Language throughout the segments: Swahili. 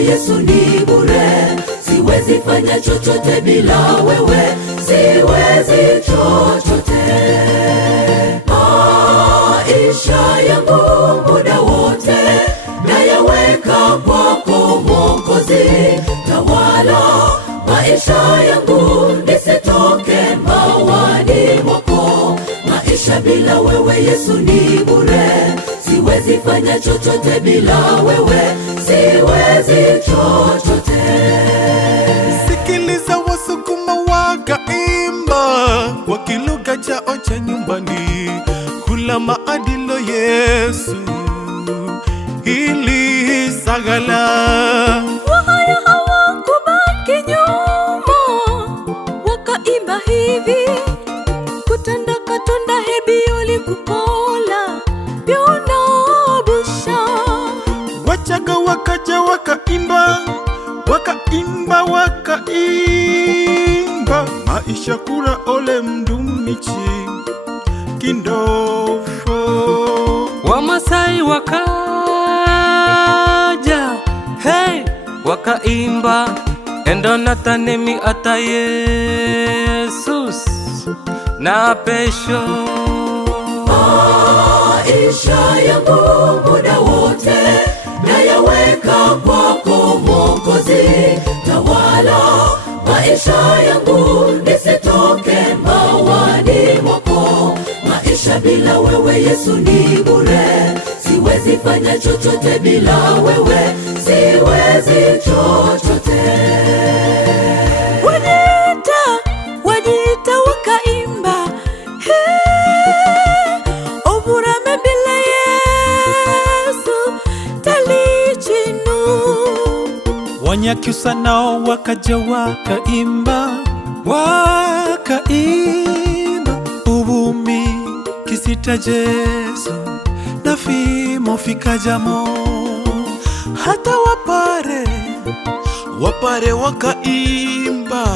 wewe Yesu ni bure. Siwezi fanya chochote bila wewe, siwezi chochote. Maisha yangu muda wote nayaweka kwako Mwokozi. Tawala maisha yangu nisitoke mawani mwako. Maisha bila wewe Yesu ni bure. Siwezi fanya chochote bila wewe, siwezi chochote. Sikiliza Wasukuma wakaimba kwa kilugha chao cha nyumbani, kula maadilo Yesu ili sagala. Wahaya hawakubaki nyuma, wakaimba hivi: kutanda katonda hebioli kukola byona busha. Wachaga wakaja wakaimba, wakaimba, wakaimba maisha kura ole mdumichi kindofo. Wamasai wakaja, hey, wakaimba endonatanemi ata Jesus na pesho. Maisha yangu muda wote nayaweka kwako Mwokozi. Tawala maisha yangu nisitoke mawani mwako. Maisha bila wewe Yesu ni bure. Siwezi fanya chochote bila wewe, siwezi chochote. Wajita wakaimba, oburame bila Yesu talichinu. Wanyakyusa nao wakaja wakaimba, wakaimba ubumi kisita Jesu na fimo fikajamo. Hata wapare wakaimba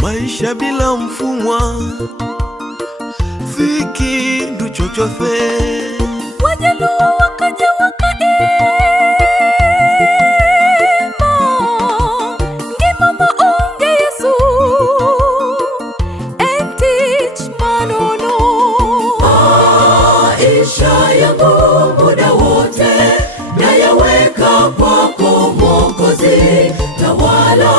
maisha bila mfumwa si kindu chochote. Wajaluo wakaja wakaimba ngima maonge Yesu and teach manono. Maisha yangu muda wote nayaweka kwako Mwokozi. Tawala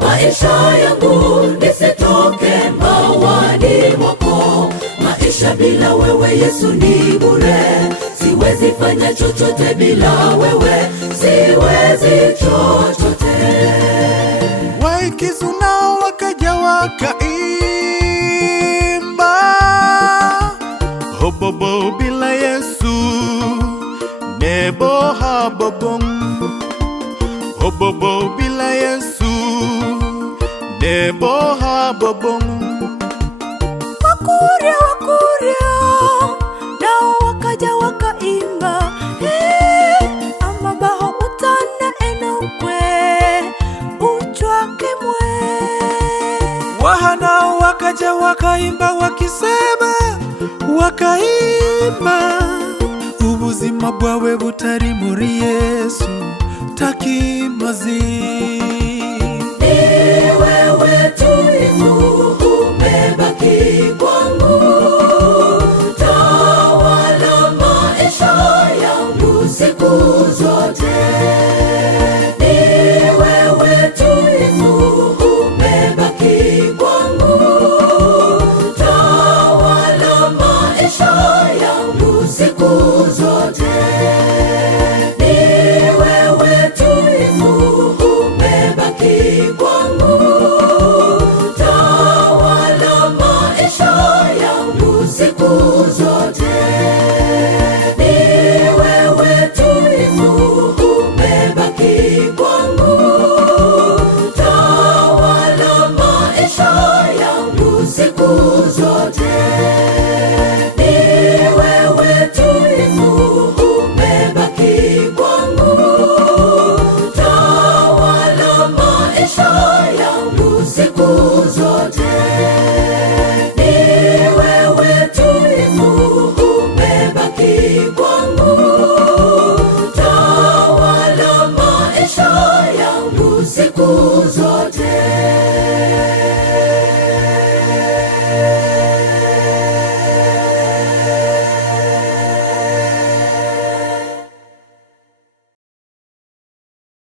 maisha yangu nisitoke mawani mwako. Maisha bila wewe Yesu ni bure. Siwezi fanya chochote bila wewe, siwezi chochote. Waikizu nao wakaja wakaimba, hobobo bila Yesu nebo habobom. Hobobo bila Yesu nebo habobom. Wakuria nao wakaja wakaimba, amabaho utana enokwe uchwake mwe. Wahana wakaja wakaimba wakisema, wakaimba ubuzima bwawe butari muri Yesu takimazi. Ni wewe tu Yesu umebaki kwangu. Tawala maisha yangu siku zote. Ni wewe tu Yesu umebaki kwangu. Tawala maisha yangu siku zote. Ni wewe tu Yesu umebaki kwangu. usiku